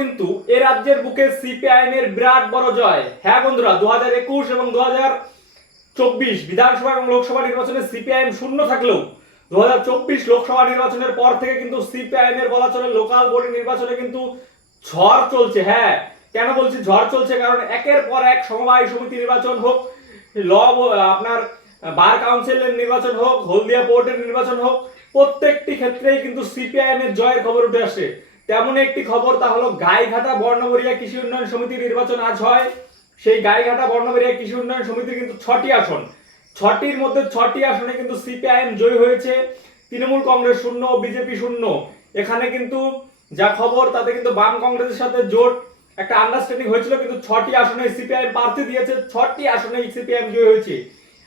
কিন্তু এ রাজ্যের বুকে সিপিআইএম এর বিরাট বড় জয়। হ্যাঁ বন্ধুরা দু হাজার একুশ এবং দু হাজার চব্বিশ বিধানসভা এবং লোকসভা নির্বাচনে সিপিআইএম শূন্য থাকলেও দু হাজার চব্বিশ লোকসভা নির্বাচনের পর থেকে কিন্তু সিপিআইএম এর বলা চলে লোকাল বডি নির্বাচনে কিন্তু ঝড় চলছে। হ্যাঁ কেন বলছি ঝড় চলছে? কারণ একের পর এক সমবায় সমিতি নির্বাচন হোক, ল আপনার বার কাউন্সিলের নির্বাচন হোক, হলদিয়া বোর্ডের নির্বাচন হোক, প্রত্যেকটি ক্ষেত্রেই কিন্তু সিপিআইএম এর জয়ের খবর উঠে আসে। তেমন একটি খবর তা হলো গাইঘাটা বর্ণবরিয়া কৃষি উন্নয়ন সমিতির নির্বাচন আজ হয়। সেই গাইঘাটা বর্ণবরিয়া কৃষি উন্নয়ন সমিতির কিন্তু ছটি আসন। ছটির মধ্যে ছটি আসনে কিন্তু সিপিআইএম জয়ী হয়েছে। তৃণমূল কংগ্রেস শূন্য, বিজেপি শূন্য। এখানে কিন্তু যা খবর, তাতে কিন্তু বাম কংগ্রেসের সাথে জোট। একটা আন্ডারস্ট্যান্ডিং হয়েছিল, কিন্তু ছটি আসনে সিপিআইএম প্রার্থী দিয়েছে, ছটি আসনে সিপিআইএম জয়ী হয়েছে।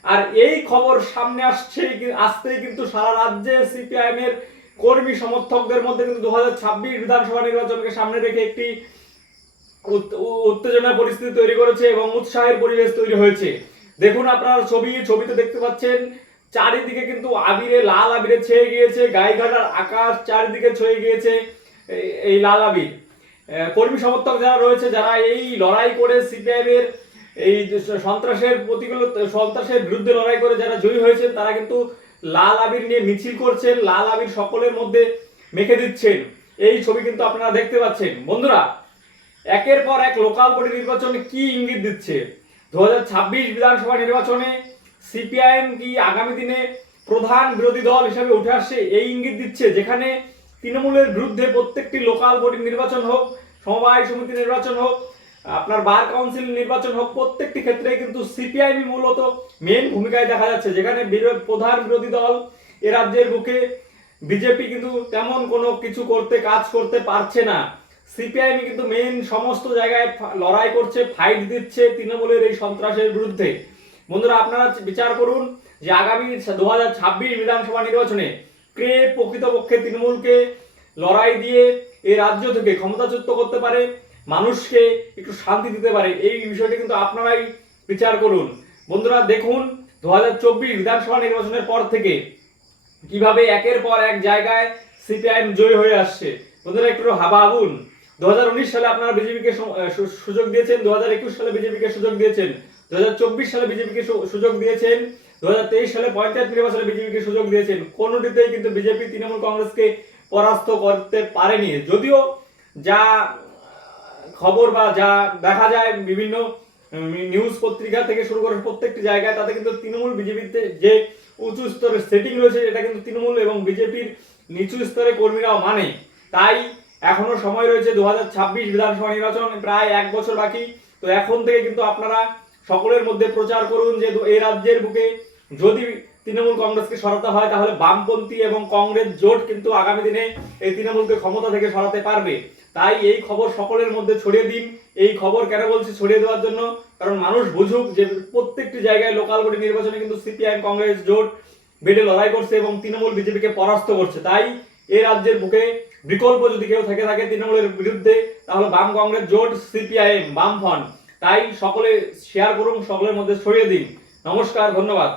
আর এই খবর সামনে আসছে আসতেই কিন্তু সারা রাজ্যে সিপিআইএম এর কর্মী সমর্থকদের মধ্যে কিন্তু দু হাজার বিধানসভা নির্বাচনকে সামনে রেখে একটি উত- উত্তেজনার পরিস্থিতি তৈরি করেছে এবং উৎসাহের পরিবেশ তৈরি হয়েছে। দেখুন আপনারা ছবি, ছবিতে দেখতে পাচ্ছেন, চারিদিকে কিন্তু আবিরে লাল আবিরে ছেয়ে গিয়েছে, গাইঘাটার আকাশ চারিদিকে ছয়ে গিয়েছে এই- লাল আবির। কর্মী সমর্থক যারা রয়েছে, যারা এই লড়াই করে সিপিআইএম এর এই সন্ত্রাসের প্রতিকূল, সন্ত্রাসের বিরুদ্ধে লড়াই করে যারা জয়ী হয়েছেন, তারা কিন্তু লাল আবির নিয়ে মিছিল করছেন, লাল আবির সকলের মধ্যে মেখে দিচ্ছেন। এই ছবি কিন্তু আপনারা দেখতে পাচ্ছেন। বন্ধুরা, একের পর এক লোকাল বডি নির্বাচনে কি ইঙ্গিত দিচ্ছে? দু হাজার ছাব্বিশ বিধানসভা নির্বাচনে সিপিআইএম কি আগামী দিনে প্রধান বিরোধী দল হিসাবে উঠে আসছে? এই ইঙ্গিত দিচ্ছে যেখানে তৃণমূলের বিরুদ্ধে প্রত্যেকটি লোকাল বডি নির্বাচন হোক, সমবায় সমিতি নির্বাচন হোক আপনার বার কাউন্সিল নির্বাচন হোক, প্রত্যেকটি ক্ষেত্রে কিন্তু সিপিআইএম মূলত মেন ভূমিকায় দেখা যাচ্ছে, যেখানে প্রধান বিরোধী দল এ রাজ্যের বুকে বিজেপি কিন্তু তেমন কোনো কিছু করতে, কাজ করতে পারছে না। সিপিআইএম কিন্তু মেন সমস্ত জায়গায় লড়াই করছে ফাইট দিচ্ছে তৃণমূলের এই সন্ত্রাসের বিরুদ্ধে। বন্ধুরা, আপনারা বিচার করুন যে আগামী দু হাজার ছাব্বিশ বিধানসভা নির্বাচনে কে প্রকৃতপক্ষে তৃণমূলকে লড়াই দিয়ে এই রাজ্য থেকে ক্ষমতাচ্যুত করতে পারে মানুষকে একটু শান্তি দিতে পারে। এই বিষয়টি কিন্তু আপনারাই বিচার করুন। বন্ধুরা, দেখুন, দু হাজার বিধানসভা নির্বাচনের পর থেকে কীভাবে একের পর এক জায়গায় সিপিআইএম জয়ী হয়ে আসছে। বন্ধুরা, একটু হাবা আগুন দু সালে আপনারা বিজেপিকে সুযোগ দিয়েছেন। দু হাজার একুশ সালে বিজেপিকে সুযোগ দিয়েছেন। দু হাজার চব্বিশ সালে বিজেপিকে সুযোগ দিয়েছেন। দু হাজার তেইশ সালে পঞ্চায়েত নির্বাচনে বিজেপিকে সুযোগ দিয়েছেন। কোনোটিতেই কিন্তু বিজেপি, তৃণমূল কংগ্রেসকে পরাস্ত করতে পারেনি। যদিও যা খবর বা যা দেখা যায় বিভিন্ন নিউজ পত্রিকা থেকে শুরু করে প্রত্যেকটি জায়গায়, তাতে কিন্তু তৃণমূল বিজেপিতে যে উঁচু স্তরের সেটিং রয়েছে এটা কিন্তু তৃণমূল এবং বিজেপির নিচু স্তরের কর্মীরাও মানে তাই এখনও সময় রয়েছে দু হাজার ছাব্বিশ বিধানসভা নির্বাচন, প্রায় এক বছর বাকি। তো এখন থেকে কিন্তু আপনারা সকলের মধ্যে প্রচার করুন যে এই রাজ্যের বুকে যদি তৃণমূল কংগ্রেসকে সরাতে হয়, তাহলে বামপন্থী এবং কংগ্রেস জোট কিন্তু আগামী দিনে এই তৃণমূলকে ক্ষমতা থেকে সরাতে পারবে। তাই এই খবর সকলের মধ্যে ছড়িয়ে দিন। এই খবর কেন বলছি ছড়িয়ে দেওয়ার জন্য? কারণ মানুষ বুঝুক যে প্রত্যেকটি জায়গায় লোকাল বডি নির্বাচনে কিন্তু সিপিআইএম কংগ্রেস, জোট বেডে লড়াই করছে এবং তৃণমূল বিজেপিকে পরাস্ত করছে। তাই এই রাজ্যের বুকে বিকল্প যদি কেউ থেকে থাকে তৃণমূলের বিরুদ্ধে, তাহলে বাম কংগ্রেস, জোট সিপিআইএম বাম ফ্রন্ট তাই সকলে শেয়ার করুন, সকলের মধ্যে ছড়িয়ে দিন। নমস্কার, ধন্যবাদ।